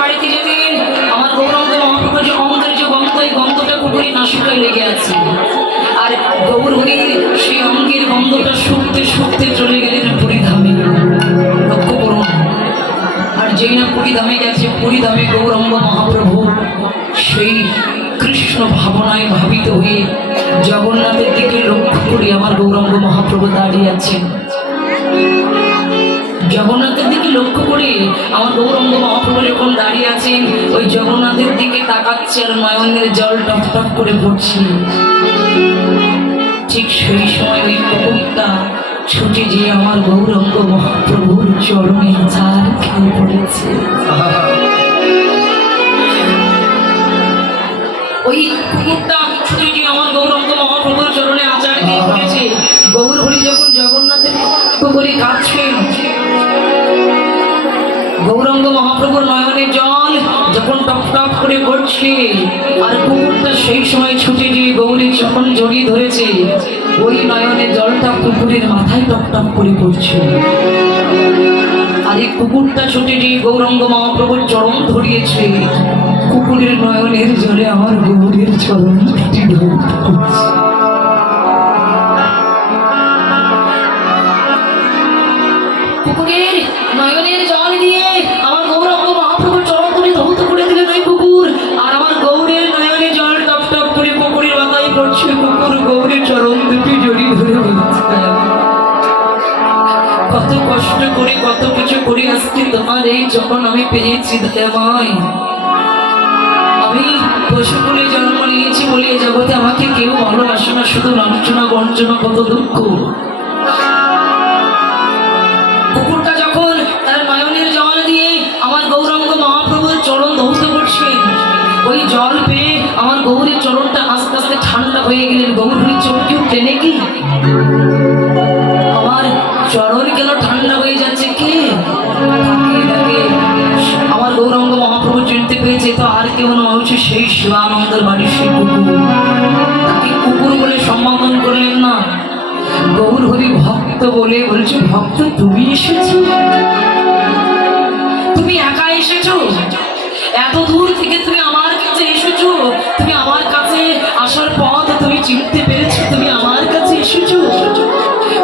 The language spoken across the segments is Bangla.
বাড়িতে যেতেন আমার গৌরাঙ্গ মহাপ্রভুর যে অঙ্গের যে গন্ধ, এই গন্ধটা পুকুরে নাসিকায় লেগে আছে। আর গৌর হরির সেই অঙ্গের গন্ধটা শুকতে শুকতে চলে গেলেন পুরীধামে। লক্ষ্য করুন। আর যেই না পুরীধামে গেছে, পুরীধামে গৌরাঙ্গ মহাপ্রভু সেই কৃষ্ণ ভাবনায় ভাবিত হয়ে জগন্নাথের দিকে লক্ষ্য করে আমার গৌরাঙ্গ মহাপ্রভু দাঁড়িয়ে আছেন। জগন্নাথের দিকে লক্ষ্য করে আমার গৌরাঙ্গ মহাপ্রভু যখন দাঁড়িয়ে আছেন, ওই জগন্নাথের দিকে তাকাচ্ছে আর নয়নের জল টপ টপ করে পড়ছে। ঠিক সেই সময় ওই কুকুরটা ছুটে যেয়ে আমার গৌরাঙ্গ মহাপ্রভুর চরণে ঝাড় খেয়ে পড়েছে। ওই কুকুরটা ছুটে গিয়ে আমার গৌরাঙ্গ মহাপ্রভুর চরণে আচার দিয়ে পড়েছে। গৌর হরি যখন জগন্নাথের পুকুরে কাঁদছেন, গৌরাঙ্গ মহাপ্রভুর নয়নে জল যখন টপ টপ করে পড়ছে, আর কুকুরটা সেই সময় ছুটে গিয়ে গৌরীর যখন জড়িয়ে ধরেছে, ওই নয়নে জলটা কুকুরের মাথায় টপ টপ করে পড়ছে। আর এই কুকুরটা ছুটে গিয়ে গৌরাঙ্গ মহাপ্রভুর চরণ ধরিয়েছে। কুকুরের নয়নের জলে আমার গৌরীর চরণ দুটি পড়ছে। কুকুরের নয়নের জল দিয়ে আমার গৌরাঙ্গ মহাপ্রভুর চরণ ধরে ধৌত করে দিলেন ওই কুকুর। আর আমার গৌরের নয়নে জল টপ টপ করে কুকুরের মাথায় পড়ছে। কুকুর গৌরের চরণ দুটি জড়িয়ে ধরে বলছে, কত কষ্ট করে কত কিছু করে আসছি, তোমার এই যখন আমি পেয়েছি দয়াময়। আমি পশুকুলে জন্ম নিয়েছি বলে জগতে আমাকে কেউ ভালোবাসে না, শুধু লাঞ্ছনা বঞ্চনা, কত দুঃখ। কুকুরটা যখন তার নয়নের জল দিয়ে আমার গৌরাঙ্গ মহাপ্রভুর চরণ ধৌত করছে, ওই জল পেয়ে আমার গৌরীর চরণটা আস্তে আস্তে ঠান্ডা হয়ে গেলেন। গৌরীর চোখ কেউ টেনে কি? আমার চরণ কেন ঠান্ডা হয়ে যাচ্ছে? কে আমার গৌরাঙ্গ মহাপ্রভু চিনতে পেরেছে, তো আর কেউ না হচ্ছে সেই শিবানন্দের বাড়ির সেই কুকুর। তাকে কুকুর বলে সম্বোধন করলেন না, গৌর হরি ভক্ত বলে বলছে, ভক্ত তুমি এসেছো? তুমি একা এসেছো? এত দূর থেকে তুমি আমার কাছে এসেছো? তুমি আমার কাছে আসার পথ তুমি চিনতে পেরেছো? তুমি আমার কাছে এসেছো?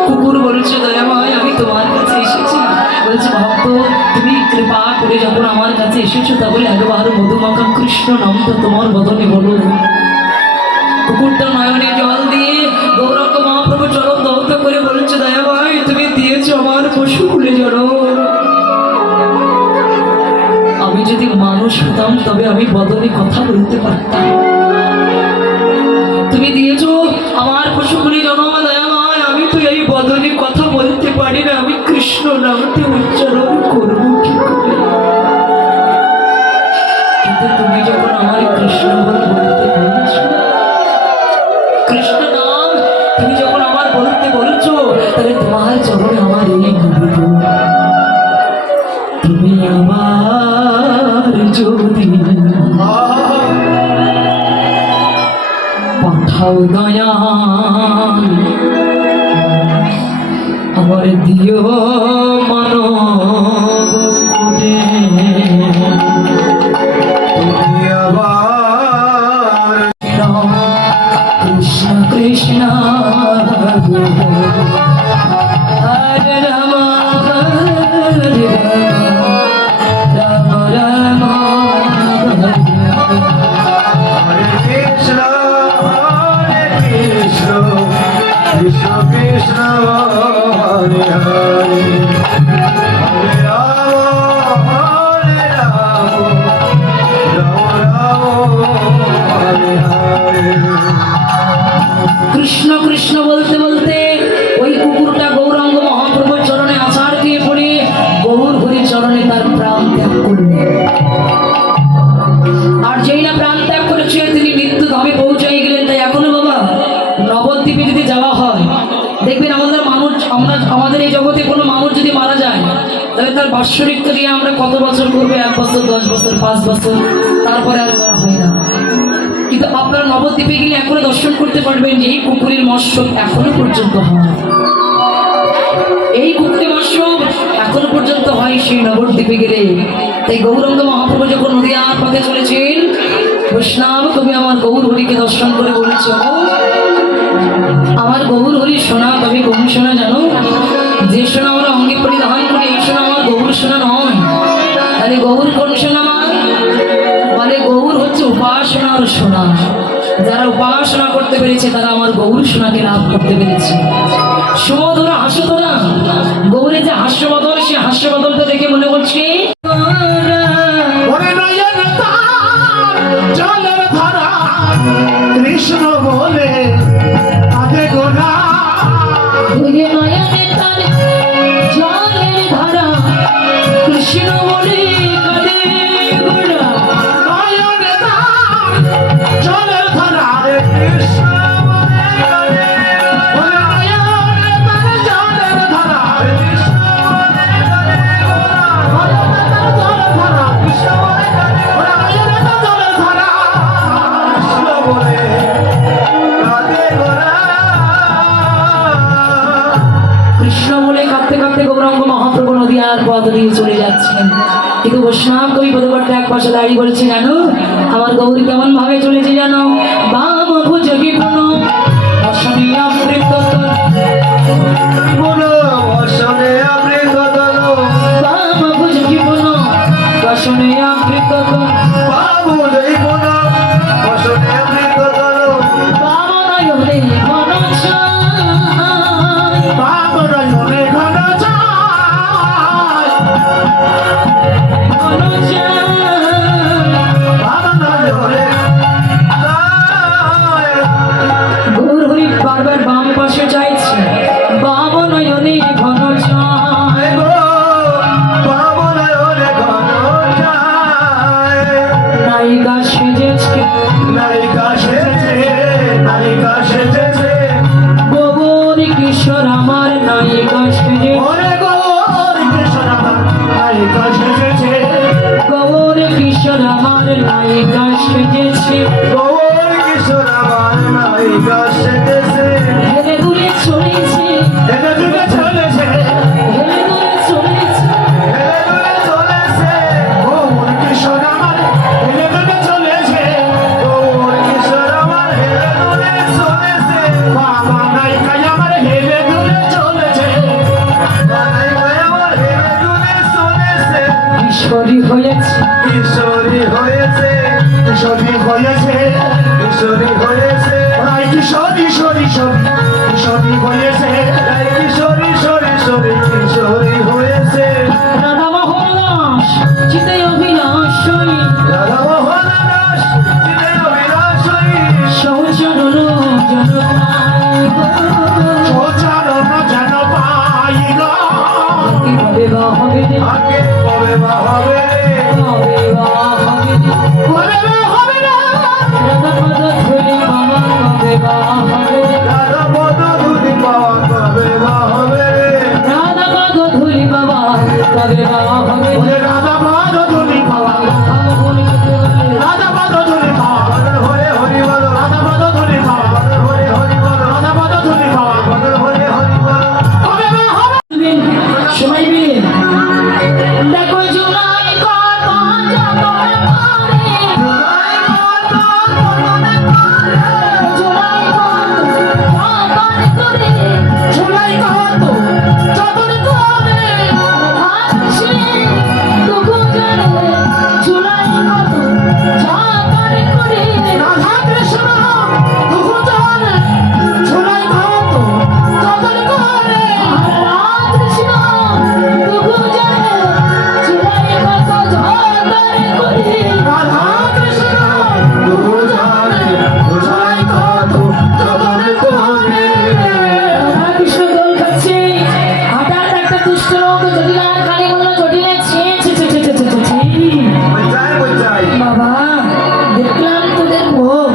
কুকুর বলছে, দয়াময় আমি তোমার কাছে এসেছি। বলছে, ভক্ত তুমি কৃপা করে যখন আমার কাছে এসেছো, তাহলে একবার মধুমাখা কৃষ্ণ নামটা তোমার বদনে বলো। কুকুরটা নয়নে জল দিয়ে গৌরাঙ্গ মহাপ্রভু চরণ ধৌত করে বলছে, দয়াময় তুমি দিয়েছো আমার পশুকুলে জন্ম। আমি যদি মানুষ হতাম তবে আমি বদনে কথা বলতে পারতাম। তুমি দিয়েছো আমার পশুকুলে জন্ম দয়াময়, আমি তো এই বদনে কথা বলতে পারি না, আমি কৃষ্ণ নামটি উচ্চারণ করবো কি করে? কিন্তু তুমি যখন আমার কৃষ্ণ বলতে বলছো, কৃষ্ণ নাম তুমি যখন আমার বলতে বলছো, তাহলে তোমার চরণে আমার এই নিবেদন, তুমি আমার যদি পাঠাও দয়াল, আমার দিও মানব করে, কৃষ্ণ কৃষ্ণ হরে রাম হরে রাম রাম রাম হরে কৃষ্ণ কৃষ্ণ কৃষ্ণ হরে হরে হরে রাম রাম হরে হরে। কৃষ্ণ কৃষ্ণ বলতে বলতে ওই কুকুরটা গৌরাঙ্গ মহাপ্রভুর চরণে আছাড় দিয়ে পড়ে গৌর হরি চরণে তার প্রাণ ত্যাগ করলেন। আর যেই না প্রাণ ত্যাগ করেছে তিনি মৃত্যু ধামে পৌঁছাই গেলেন। তাই এখনো বাবা নবদ্বীপে যদি যাওয়া হয়, দেখবেন আমাদের মানুষ, আমাদের এই জগতে কোনো মানুষ যদি মারা যায়, তাহলে তার বাৎসরিক দিয়ে আমরা কত বছর করবো? 1 বছর, 10 বছর, 5 বছর, তারপরে আর করা হয় না। কিন্তু আপনারা নবদ্বীপে গেলে এখনো দর্শন করতে পারবেন যে এই কুকুরের মৎস্য এখনো পর্যন্ত হয়। এই কুকুরের মৎস্য এখন পর্যন্ত হয় সেই নবদ্বীপে গেলে। তাই গৌরাঙ্গ মহাপ্রভু যখন নদিয়ার পথে চলেছেন, বৈষ্ণব কবি আমার গৌর হরিকে দর্শন করে বলেছে, "ও আমার গৌর হরি সোনা, তবে কোন সোনা জানো? যে সোনা আমরা অঙ্গে পরিধান করি এই সোনা আমার গৌর সোনা নয়। তাহলে গৌর কোন সোনা আমার? বলে গৌর হচ্ছে উপাসনার সোনা। যারা উপাসনা করতে পেরেছে তারা আমার গৌর সোনাকে লাভ করতে পেরেছে।" সুমধুরা হাস্যধরা গৌরে যে হাস্যবদল, সে হাস্যবদলটা দেখে মনে করছে ওরে নয়ন তার জলের ধারা কৃষ্ণ বলে কাঁদে গোরা। ওরে নয়নে তার জলের ধারা কৃষ্ণ বলে কাঁদে গোরা। নয়ন তার জলের ধারা কৃষ্ণ বলে কাঁদে। ওরে নয়ন তার জলের ধারা কৃষ্ণ বলে কাঁদে গোরা। নয়ন তার জলের ধারা কৃষ্ণ বলে কাঁদে গোরা। নয়ন তার জলের ধারা কৃষ্ণ বলে কাঁদে গোরা। কৃষ্ণ বলে কাঁদতে কাঁদতে গৌরাঙ্গ মহাপ্রভু নদিয়ার পথ দিয়ে চলে যাচ্ছেন। কিন্তু বৈষ্ণব কবি পদকর্তা এক পাশে দাঁড়িয়ে বলছে, জানো আমার গৌরী কেমন ভাবে চলেছে জানো? বাম ভুজ বিপুন অশনি অমৃত বলো অসনে অমৃত দলো। বাম ভুজ বিপুন অশনি অমৃত বাবু জয় বলো অসনে অমৃত দলো। বাম নয়নে ঘন ছায়, বাবু নয়নে ঘন ছায়। ঘন ছায়। বাবু নয়নে ছায়। গৌর হরি বারবার বাম পাশে চাইছে, বাম নয়নে ঘন ছায়। আয় গো বাবু নয়নে ঘন ছায়। নায়িকা সেজেছে নায়িকা সেজেছে, নায়িকা সেজেছে। গোবর কিশোর আমার নায়িকা সেজে, ওরে গৌর কৃষ্ণ আমার নায়িকা সেজেছে। গোবর কিশোর আমার নায়িকা সেজেছে। গৌর কিশোর আমার নায়িকা সেজেছে। হেলে দুলে চলেছে, হেলে দুলে চলেছে, হেলে দুলে চলেছে। হেলে দুলে চলেছে। গৌর কিশোর আমার হেলে দুলে চলেছে। গৌর কিশোর আমার হেলে দুলে চলেছে। বাবা নায়িকা আমার হেলে দুলে চলেছে। বাবা নায়িকা আমার হেলে দুলে চলেছে। কিশোরী হয়েছে, কিশোরী হয়েছে, কিশোরী হয়েছে, কিশোরী হয়েছে। রাই কিশোরী সরি সরি কিশোরী হয়েছে। রাই কিশোরী সরি সরি কিশোরী হয়েছে। রাধা মোহন দাস চিতে অভিলাষী, রাধা মোহন দাস চিরে অভিলাষী। সৌচরণ জন পাই গো। সচারণ যেন পাই গো। কি হবে বা হবে রে, আগে কবে বা হবে রে, হবে বা হবে রে। কবে বা হবে না। রাধা পদ ধরি বাবা কবে বা হবে রে। রাধা পদ ধুলি পাওয়া কবে বা হবে রে। রাধা পদ ধরি বাবা কবে বা হবে রে। ওরে রাধা পদ ধুলি পাওয়া, ভালো বলিতে বলে রাধা পদ ধুলি পাওয়া। হরে হরি বলো রাধা পদ ধুলি পাওয়া। হরে হরি বলো রাধা পদ ধুলি পাওয়া। হরে হরি বলো কবে বা হবে। সময় পেলে দেখো জুলাই কত যতন করে, জুলাই কত যতন করে, জুলাই কত যতন করে। ভাবছে দুঃখ জানে, জুলাই কত যতন করে। রাধা কৃষ্ণ দুঃখ জানে। জুলাই কত যতন করে। কৃষ্ণ দুঃখ জানে, জুলাই কত যতন করে। রাধা কৃষ্ণ দুঃখ জানে। জুলাই কত যতন করে। রাধাকৃষ্ণ দোল খাচ্ছে, হঠাৎ একটা দুষ্ট লোক জটিলার কালী বলল, জটিলে ছি ছি ছি ছি ছি ছি ছি ছি। বলচাই বলচাই। বাবা দেখলাম তোদের ভোগ,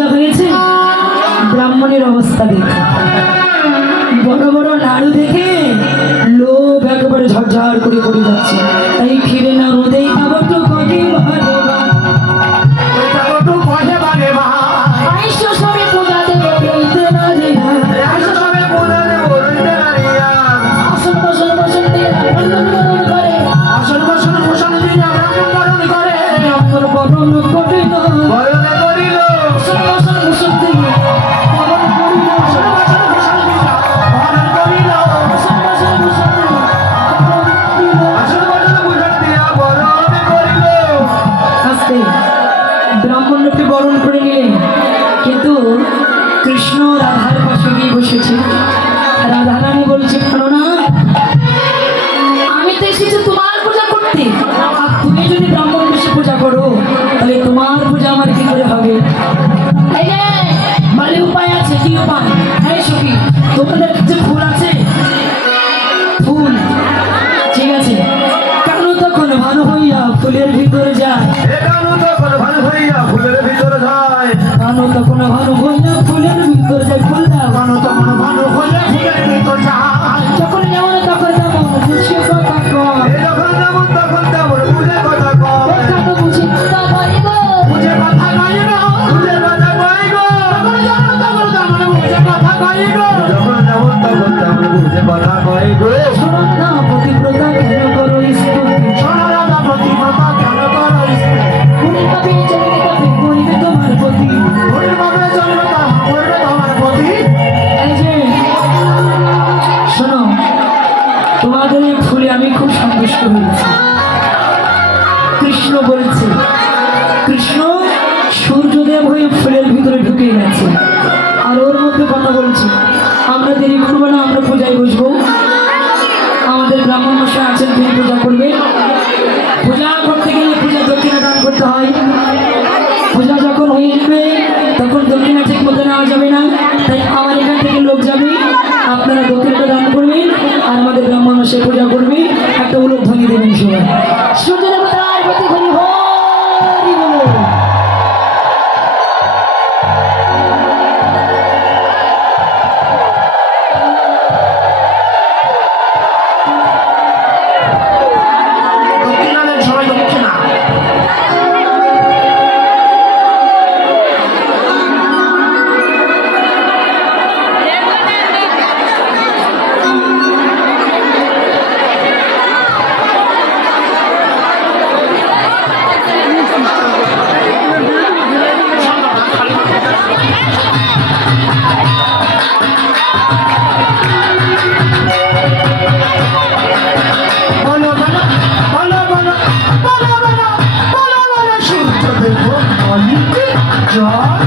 পূজা হয়েছে ব্রাহ্মণের অবস্থা দেখে বড় বড় নাড়ু দেখে লোভ একেবারে ঝরঝর করে পড়ে যাচ্ছে তাই ফিরে না রোদেই খাবো তো কটি ভালো যাবো তো কহে বাগে ভাই আইসো সবে পূজা দেবে বলতে না রে আসো সবে পূজাতে বলতে নারিয়া আসন বসন বসন দিয়ে ব্রাহ্মণ বরণ করে আসল বসন ভূষণ দিয়া ব্রাহ্মণ বরণ করে ব্রাহ্মণ বরণ করিল বরণে করিল আসন বসন বসন দিয়ে বরণ করিল আসল বসন ভূষণ দিয়া বরণ করিল আসন বসন বসন দিয়ে বরণ করিল আসল বসন ভূষণ দিয়া বরণে করিল আস্তে ব্রাহ্মণ লোককে বরণ করে নিলেন কিন্তু কৃষ্ণ রাধার পাশে গিয়ে বসেছে রাধারানী বলছে শোনো না আমি তো এসেছি তোমার পূজা করতে আর তুমি যদি ব্রাহ্মণ বেশি পূজা করো তাহলে তোমার পূজা আমার কি করে হবে এই যে বলে উপায় আছে কি উপায় হ্যাঁ সখী তোমাদের কাছে ফুল আছে ফুল ঠিক আছে কেন তখন ভালো হইয়া ফুলের ভিতরে যায় একানু তখন ভালো হইয়া ফুলের ভিতর যায় কানো তখন ভালো হইয়া ফুলের ভিতরে যায় ফুল দাও একানু তখন ভালো হইয়া ফুলের ভিতর যায় যখন যেমন তখন তেমন বুঝে কথা কয় এই যখন যেমন তখন তেমন বুঝে কথা কয় কথা তো বুঝি কথা কয় গো বুঝে কথা কয় না বুঝে কথা কয় গো যখন যেমন তখন তেমন বুঝে কথা কয় গো যখন যেমন তখন তেমন বুঝে কথা কয় গো শোনো না পতিব্রতা কেন করো স্তুতি সোনারাধা প্রতিভা কেন করো গুণী কবি চলিবে কবি করিবে তোমার প্রতি ভুল ভাবে চলবে না করবে তোমার প্রতি এই যে শোনো তোমাদের এই ফুলে আমি খুব সন্তুষ্ট হয়েছি কৃষ্ণ বলছে কৃষ্ণ সূর্যদেব হয়ে ফুলের ভিতরে ঢুকে গেছে আর ওর মধ্যে কথা বলছে আমরা দেরি করবো না আমরা পূজায় বসবো আমাদের ব্রাহ্মণ মশাই আছেন তিনি পূজা করবে পূজা করতে গেলে পূজা দক্ষিণা দান করতে হয় পূজা যখন হয়ে যাবে তখন দক্ষিণা ঠিক মতো নেওয়া যাবে না তাই আমার এখান থেকে লোক যাবে আপনারা দক্ষিণাটা দান করবেন আর আমাদের ব্রাহ্মণ মশাই পূজা করবে একটা উলুক ধ্বনি দেবেন সবাই সূর্যদেবতার প্রতি হরি হরি বলো দক্ষিণা দেন সবাই দক্ষিণা বলো বলো বলো বলো বলো বলো বলো বলো সূর্য দেব অলিতে জয়